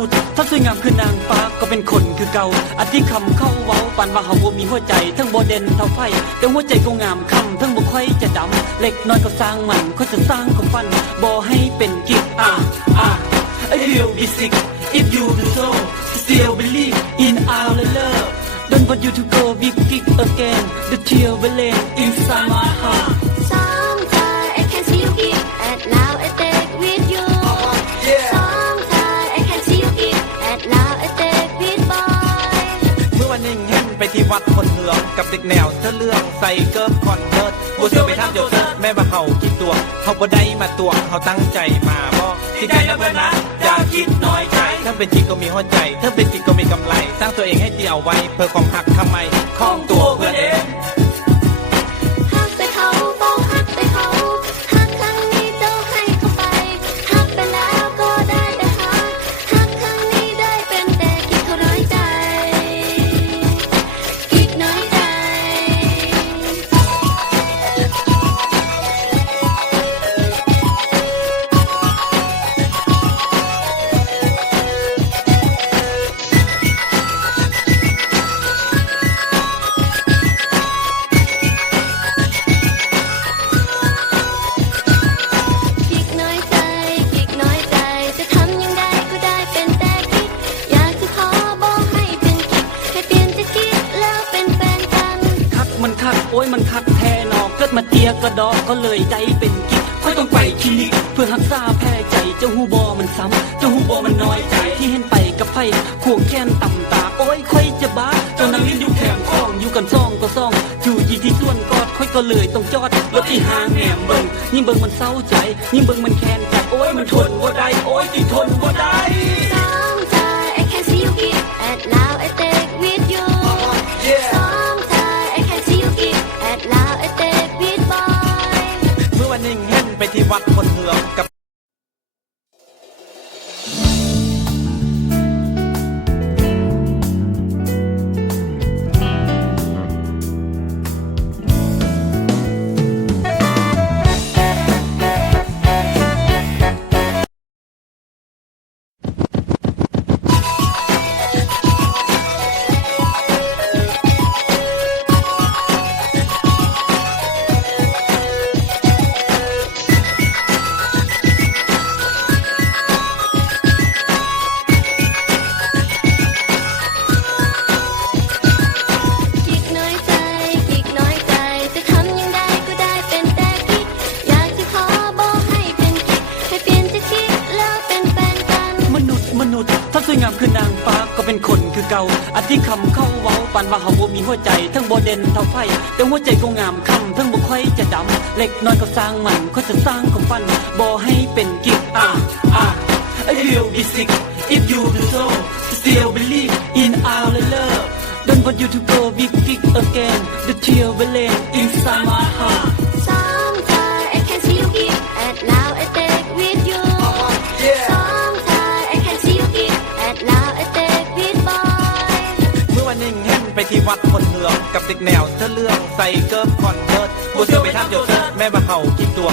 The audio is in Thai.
นุษย์ถ้าสวยงามคือนางฟ้าก็เป็นคนคือเก่าอันที่คำเข้าเว้าปันว่าเฮาบ่มีหัวใจ ทั้งบ่เด่นเท่าไฟแต่หัวใจก็งามคำทั้งบ่ค่อยจะดำเล็กน้อยก็สร้างมันค่อยจะสร้างของฟันบ่ให้เป็นกิจอะอะ I will be sick if you do so still believe in our love don't want you to go big kick again the tear will land inside my heart ไปที่วัดคนเหืองกับเด็กแนวเธอเลือกใส่เกิร์ฟคอนเทิร์ตบูเสือไปทำโจทย์เสิร์ตแม่มาเห่ากินตัวเขาบ่ได้มาตัวเขาตั้งใจมาบอกที่ใจนะเพื่อนนะอย่าคิดน้อยใจถ้าเป็นจริงก็มีหัวใจถ้าเป็นจริงก็มีกำไร สร้างตัวเองให้เดียวไว้เพื่อความหักทำไมข้องตัว โอ้ยมันคักแท้นอกเกิดมาเตียกระดอกก็เลยได้เป็นกิ๊กค่อยต้องไปคลินิกเพื่อรักษาแพ้ใจเจ้าหูบอมันซ้ำเจ้าหูบอมันน้อยใจที่เห็นไปกับไฟควงแค้นต่ำตาโอ้ยค่อยจะบ้าจ้านางลิ้นอยู่แขมคองอยู่กันซองก็ซองอยู่ยีที่ส่วนกอดค่อยก็เลยต้องจอดรถที่หางแหนมเบิ่งยิ่งเบิ่งมันเศร้าใจ ยิ่งเบิ่งมันแค้นจัดโอ้ยมันทนบ่ได้โอ้ยที่ทนบ่ได้ นิ่งเห็นไปที่วัดคนเมืองกับ เป็นคนคือเก่าอาทิคำเข้าเว้าปันว่าเฮาบ่มีหัวใจทั้งบ่เด่นเท่าไฟแต่หัวใจก็งามคำทั้งบ่ค่อยจะดำเล็กน้อยก็สร้างมันก็จะสร้างของฟันบ่ให้เป็นกิ๊กอะอะ I will be sick if you do so still believe in ที่วัดคนเหืองกับเด็กแนวเสื้อเรื่องใส่เกิร์ฟคอนเสิร์ตบูเสือไปทำเดียวเสื้อแม่มาเห่ากินตัว